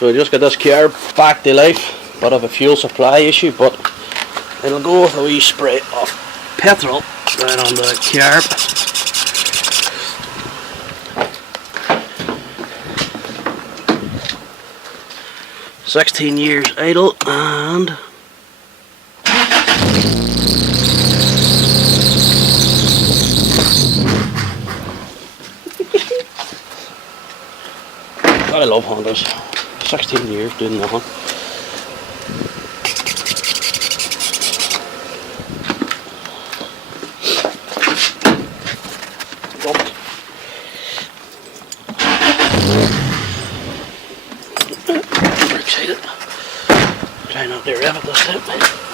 So I just got this carb back to life. Bit of a fuel supply issue, but it'll go with a wee spray of petrol down on the carb. "16 years idle," and I love Hondas. 16 years doing nothing. Super excited. Try not to rev it this time.